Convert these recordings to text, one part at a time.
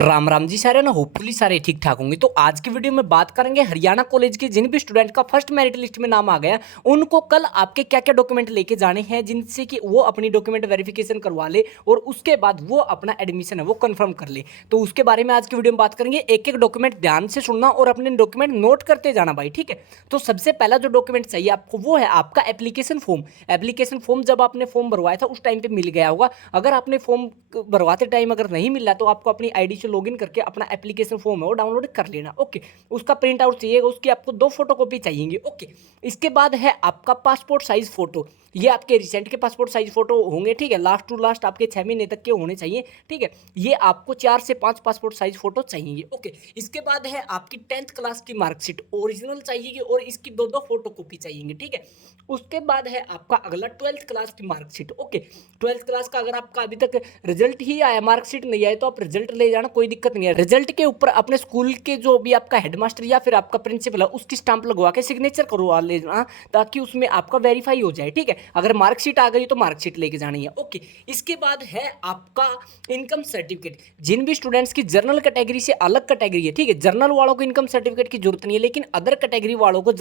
राम राम जी सारे ना होपफुली सारे ठीक ठाक होंगे। तो आज की वीडियो में बात करेंगे हरियाणा कॉलेज के जिन भी स्टूडेंट का फर्स्ट मेरिट लिस्ट में नाम आ गया उनको कल आपके क्या क्या डॉक्यूमेंट लेके जाने हैं जिनसे कि वो अपनी डॉक्यूमेंट वेरिफिकेशन करवा ले और उसके बाद वो अपना एडमिशन है वो कंफर्म कर ले। तो उसके बारे में आज की वीडियो में बात करेंगे। एक एक डॉक्यूमेंट ध्यान से सुनना और अपने डॉक्यूमेंट नोट करते जाना भाई, ठीक है। तो सबसे पहला जो डॉक्यूमेंट चाहिए आपको वो है आपका एप्लीकेशन फॉर्म। एप्लीकेशन फॉर्म जब आपने फॉर्म भरवाया था उस टाइम पे मिल गया होगा। अगर आपने फॉर्म भरवाते टाइम अगर नहीं मिला तो आपको अपनी आईडी से लॉगिन करके अपना एप्लीकेशन फॉर्म है वो डाउनलोड कर लेना। ओके, उसका प्रिंट आउट चाहिएगा, उसकी आपको 2 फोटोकॉपी चाहिएंगी। ओके, इसके बाद है आपका पासपोर्ट साइज फोटो। ये आपके रिसेंट के पासपोर्ट साइज फोटो होंगे, ठीक है। लास्ट टू लास्ट आपके 6 महीने तक के होने चाहिए, ठीक है। ये आपको 4 से 5 पासपोर्ट साइज फोटो चाहिए। ओके, इसके बाद है आपकी 10th क्लास की मार्कशीट ओरिजिनल चाहिए और इसकी 2 फोटो कॉपी चाहिए, ठीक है। उसके बाद है आपका अगला 12th क्लास की मार्कशीट। ओके, 12th क्लास का अगर आपका अभी तक रिजल्ट ही आया, मार्कशीट नहीं आए तो आप रिजल्ट ले जाना, कोई दिक्कत नहीं है। रिजल्ट के ऊपर अपने स्कूल के जो भी आपका हेडमास्टर या फिर आपका प्रिंसिपल है उसकी स्टांप लगवा के सिग्नेचर करवा लेना ताकि उसमें आपका वेरीफाई हो जाए, ठीक है। अगर मार्कशीट आ गई तो मार्कशीट लेके जानी है। ओके, इसके बाद है आपका इनकम सर्टिफिकेट। जिन भी स्टूडेंट्स की जर्नल कैटेगरी से अलग कैटेगरी है, ठीक है, जर्नल वालों को इनकम सर्टिफिकेट की जरूरत नहीं है, लेकिन अदर कैटेगरी वालों को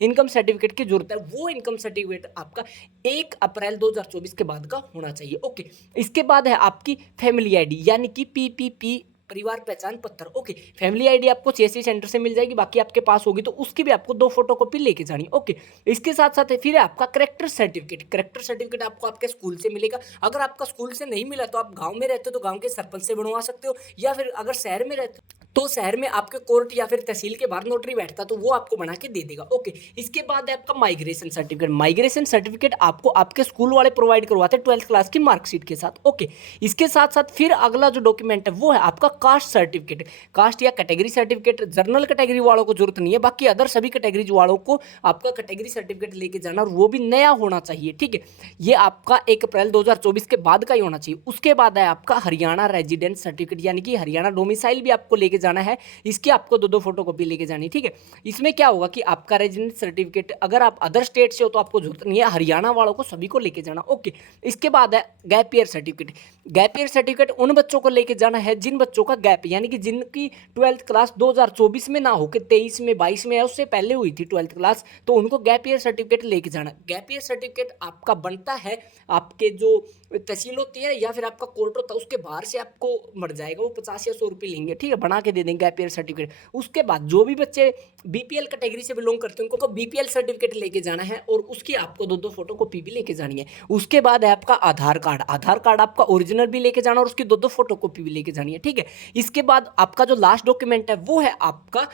इनकम सर्टिफिकेट की जरूरत है। वो इनकम सर्टिफिकेट आपका 1 अप्रैल 2024 के बाद का होना चाहिए। ओके, इसके बाद है आपकी फैमिली आईडी यानी कि पीपीपी, परिवार पहचान पत्र। ओके, फैमिली आईडी आपको सीएससी सेंटर से मिल जाएगी, बाकी आपके पास होगी तो उसकी भी आपको 2 फोटोकॉपी लेके जानी। ओके, इसके साथ साथ फिर है आपका करेक्टर सर्टिफिकेट। करेक्टर सर्टिफिकेट आपको आपके स्कूल से मिलेगा। अगर आपका स्कूल से नहीं मिला तो आप गांव में रहते हो तो गांव के सरपंच से बनवा सकते हो, या फिर अगर शहर में रहते हो तो शहर में आपके कोर्ट या फिर तहसील के बाहर नोटरी बैठता तो वो आपको बना के दे देगा। ओके, इसके बाद है आपका माइग्रेशन सर्टिफिकेट। माइग्रेशन सर्टिफिकेट आपको आपके स्कूल वाले प्रोवाइड करवाते हैं 12th क्लास की मार्कशीट के साथ। ओके, इसके साथ साथ फिर अगला जो डॉक्यूमेंट है वो है आपका कास्ट सर्टिफिकेट। कास्ट या कैटेगरी सर्टिफिकेट जनरल कैटेगरी वालों को जरूरत नहीं है, बाकी अदर सभी कैटेगरी वालों को आपका कैटेगरी सर्टिफिकेट लेके जाना और वो भी नया होना चाहिए, ठीक है। ये आपका 1 अप्रैल 2024 के बाद का ही होना चाहिए। उसके बाद है आपका हरियाणा रेजिडेंस सर्टिफिकेट यानी कि हरियाणा डोमिसाइल भी आपको लेके जाना है। इसकी आपको 2 फोटोकॉपी लेके जानी, ठीक है। इसमें क्या होगा कि आपका रेजिडेंस सर्टिफिकेट अगर आप अदर स्टेट से हो तो आपको जरूरत नहीं है, हरियाणा वालों को सभी को लेके जाना। ओके, इसके बाद है gap year certificate. Gap year certificate उन बच्चों को लेके जाना है जिन बच्चों का गैप यानी कि जिनकी 12th क्लास 2024 में ना होकर 23 में 22 में या उससे पहले हुई थी 12th क्लास, तो उनको गैप ईयर सर्टिफिकेट लेके जाना। गैप ईयर सर्टिफिकेट आपका बनता है आपके जो तहसील होती है या फिर आपका कोर्ट होता है उसके बाहर से आपको मर जाएगा, वो 50 या 100 रुपये लेंगे, ठीक है, बना के दे देंगे गैप ईयर सर्टिफिकेट। उसके बाद जो भी बच्चे बीपीएल कैटेगरी से बिलोंग करते हैं उनको बीपीएल सर्टिफिकेट लेके जाना है और उसकी आपको 2 फोटोकॉपी भी लेके जानी है। उसके बाद है आपका आधार कार्ड। आधार कार्ड आपका ओरिजिनल भी लेके जाना और उसकी 2 फोटोकॉपी भी लेके जानी है, ठीक है। इसके बाद आपका जो लास्ट डॉक्यूमेंट है वो है आपका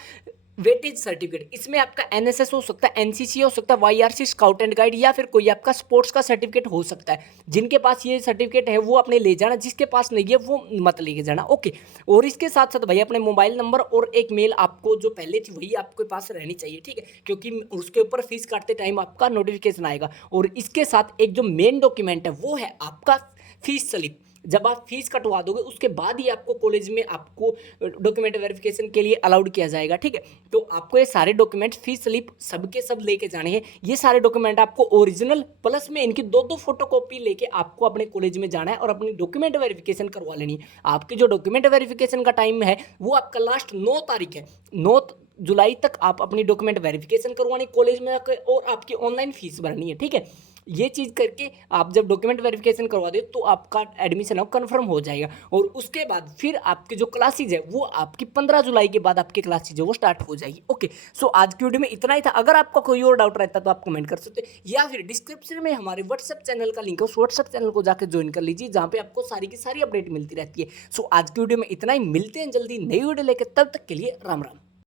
वेटेज सर्टिफिकेट। इसमें आपका एनएसएस हो सकता है, एनसीसी हो सकता है, वाईआरसी स्काउट एंड गाइड या फिर कोई आपका स्पोर्ट्स का सर्टिफिकेट हो सकता है। जिनके पास ये सर्टिफिकेट है वो अपने ले जाना, जिसके पास नहीं है वो मत लेके जाना। ओके, और इसके साथ साथ भाई अपने मोबाइल नंबर और एक मेल आपको जो पहले थी वही आपके पास रहनी चाहिए, ठीक है, क्योंकि उसके ऊपर फीस काटते टाइम आपका नोटिफिकेशन आएगा। और इसके साथ एक जो मेन डॉक्यूमेंट है वो है आपका फीस स्लिप। जब आप फीस कटवा दोगे उसके बाद ही आपको कॉलेज में आपको डॉक्यूमेंट वेरिफिकेशन के लिए अलाउड किया जाएगा, ठीक है। तो आपको ये सारे डॉक्यूमेंट फीस स्लिप सबके सब लेके जाने हैं। ये सारे डॉक्यूमेंट आपको ओरिजिनल प्लस में इनकी 2 फोटोकॉपी लेके आपको अपने कॉलेज में जाना है और अपनी डॉक्यूमेंट वेरिफिकेशन करवा लेनी है। आपकी जो डॉक्यूमेंट वेरिफिकेशन का टाइम है वो आपका लास्ट 9 तारीख है। 9 जुलाई तक आप अपनी डॉक्यूमेंट वेरिफिकेशन करवानी कॉलेज में आकर और आपकी ऑनलाइन फीस भरनी है, ठीक है। ये चीज़ करके आप जब डॉक्यूमेंट वेरिफिकेशन करवा दे तो आपका एडमिशन अब कंफर्म हो जाएगा। और उसके बाद फिर आपकी जो क्लासेज है वो आपकी 15 जुलाई के बाद आपकी क्लासेज है वो स्टार्ट हो जाएगी। ओके, सो आज की वीडियो में इतना ही था। अगर आपका कोई और डाउट रहता तो आप कमेंट कर सकते हैं या फिर डिस्क्रिप्शन में हमारे व्हाट्सएप चैनल का लिंक है, उस व्हाट्सएप चैनल को जाकर ज्वाइन कर लीजिए जहाँ पे आपको सारी की सारी अपडेट मिलती रहती है। सो आज की वीडियो में इतना ही, मिलते हैं जल्दी नई वीडियो लेकर, तब तक के लिए राम राम।